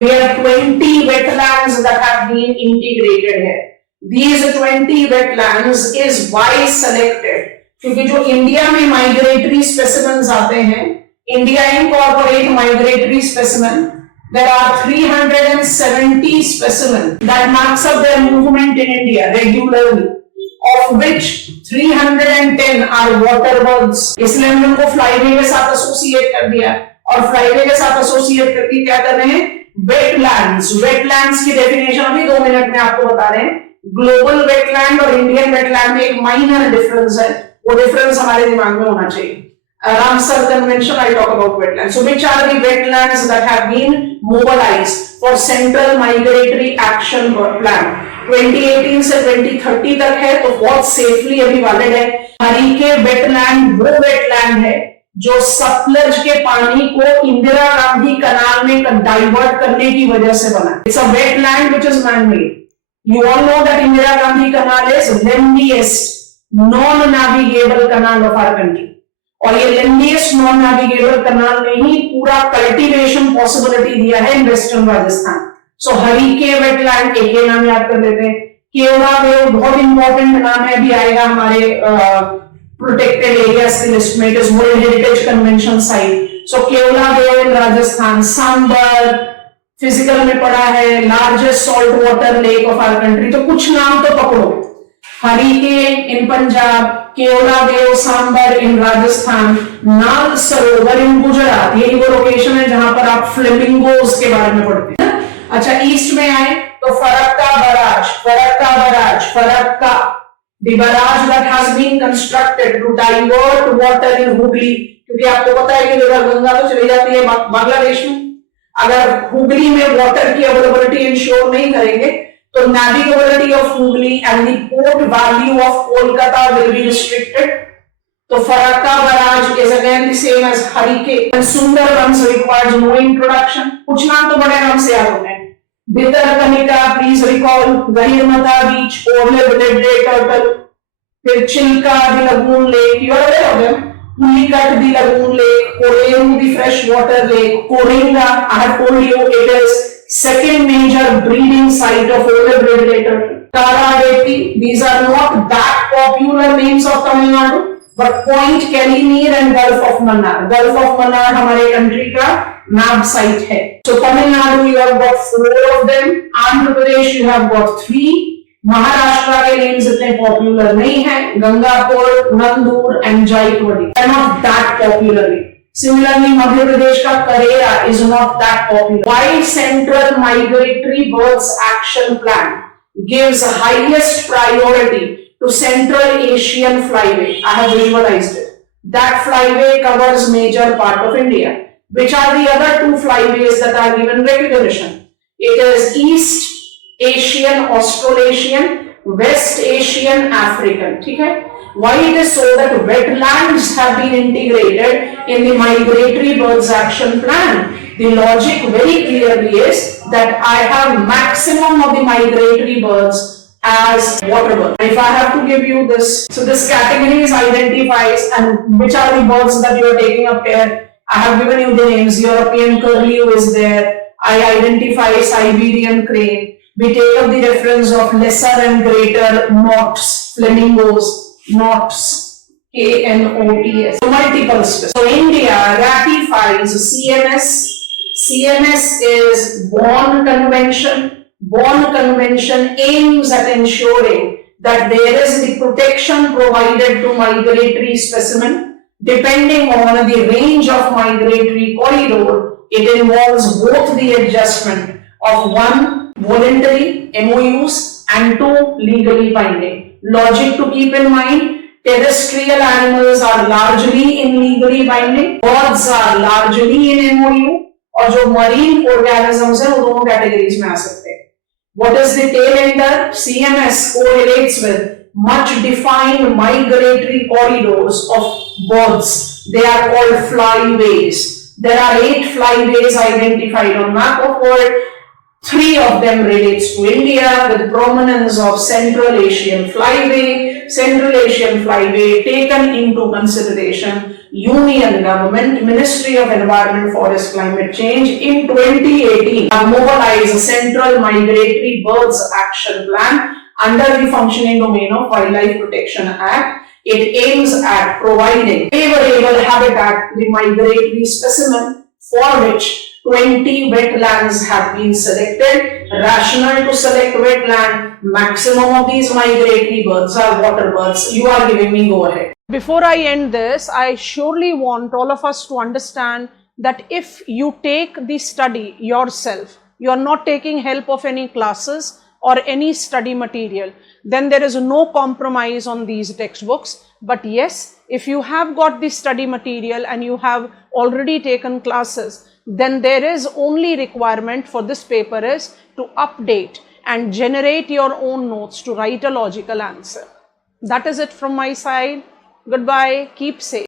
We have 20 wetlands that have been integrated here. These 20 wetlands is why selected, क्योंकि जो India में migratory specimens आते हैं, India incorporate migratory specimen, there are 370 specimens that marks up their movement in India regularly, of which 310 are water birds. इसलिए हम उनको flyway के साथ एसोसिएट कर दिया, और फ्लाईवे के साथ एसोसिएट करके क्या कर रहे हैं, वेटलैंड्स। वेटलैंड्स की डेफिनेशन अभी 2 मिनट में आपको बता रहे हैं। ग्लोबल वेटलैंड और इंडियन वेटलैंड में एक माइनर डिफरेंस है, वो डिफरेंस हमारे दिमाग में होना चाहिए। Ramsar Convention, I talk about wetlands. So which are the wetlands that have been mobilized for Central Migratory Action Plan? 2018 से 2030 तक है, तो बहुत सेफली अभी वैलिड है। हरीके वेटलैंड वो वेटलैंड है जो सतलज के पानी को इंदिरा गांधी कनाल में डाइवर्ट करने की वजह से बना। It's a wetland which is man made. You all know that Indira Gandhi Canal is lengthiest non-navigable canal of our country. और ये lengthiest non-navigable canal ने ही पूरा कल्टीवेशन पॉसिबिलिटी दिया है in western Rajasthan. So Harike wetland एक ये नाम याद कर लेते हैं। केवड़ा वेव बहुत इंपॉर्टेंट नाम है, अभी आएगा हमारे प्रोटेक्टेड एरियाज की लिस्ट में। It is world heritage convention site. So Keoladeo in Rajasthan. Sambhar physical में पड़ा है, largest salt water lake of our country. तो कुछ नाम तो पकड़ो, Harike in Punjab, Keoladeo Sambhar in Rajasthan, Nal Sarovar इन गुजरात। यही वो लोकेशन है जहां पर आप फ्लेमिंगोज के बारे में पढ़ते हैं। अच्छा, ईस्ट में आए तो Farakka barrage, Farakka the barrage that has been constructed to divert water in Hooghly, क्योंकि आपको पता है कि रिवर गंगा तो चली जाती है बांग्लादेश में। अगर हुगली में वाटर की अवेलेबिलिटी इंश्योर नहीं करेंगे तो navigability of Hooghly and the port value of Kolkata will be restricted. So Farakka barrage is again the same as Harike, and Sundarbans requires no introduction. कुछ नाम तो बड़े नाम से याद होते हैं। Bhitarkanika, please recall, Gahirmata beach, Orle Red turtle, फिर Chilka the lagoon lake, you are aware of them. Pulikat the lagoon lake, Koreum the freshwater lake, Koringa, I have told you it is second major breeding site of Orle Red turtle. Taraveti, these are not that popular names of Tamil Nadu, but Point Kellymeer and Gulf of Mannar. Gulf of Mannar हमारे country का नाम site है. So Tamil Nadu you have got 4 of them. Andhra Pradesh you have got 3. Maharashtra के names इतने popular नहीं हैं. Gangapur, Nandur and Jayakwadi are not that popular. Similarly, Madhya Pradesh का Karera is not that popular. Why Central Migratory Birds Action Plan gives highest priority to Central Asian flyway? I have visualized it. That flyway covers major part of India. Which are the other 2 flyways that are given recognition? It is East Asian Australasian, West Asian African. ठीक है? Why it is so that wetlands have been integrated in the Migratory Birds Action Plan? The logic very clearly is that I have maximum of the migratory birds as water birds. If I have to give you this, so this category identifies and which are the birds that you are taking up here. I have given you the names. European curlew is there. I identify Siberian crane. We take up the reference of lesser and greater knots, flamingos, knots, KNOTS. So multiple species. So India ratifies CMS. CMS is Bonn Convention. Bonn Convention aims at ensuring that there is the protection provided to migratory specimen depending on the range of migratory corridor. It involves both the adjustment of 1 voluntary MOUs and 2 legally binding. Logic to keep in mind: terrestrial animals are largely in legally binding, birds are largely in MOU, और जो marine organisms हैं वो दोनों categories में आ सकते हैं. What is the tail ender? CMS correlates with much defined migratory corridors of birds. They are called flyways. There are 8 flyways identified on map of world. 3 of them relates to India with prominence of Central Asian flyway. Central Asian flyway taken into consideration Union Government, Ministry of Environment, Forest, Climate Change in 2018 have mobilized a Central Migratory Birds Action Plan under the functioning domain of Wildlife Protection Act. It aims at providing favorable habitat to the migratory specimen for which 20 wetlands have been selected. Rationale to select wetland, maximum of these migratory birds are water birds. You are giving me go ahead. Before I end this, I surely want all of us to understand that if you take the study yourself, you are not taking help of any classes or any study material, then there is no compromise on these textbooks. But yes, if you have got the study material and you have already taken classes, then there is only requirement for this paper is to update and generate your own notes to write a logical answer. That is it from my side. Goodbye. Keep safe.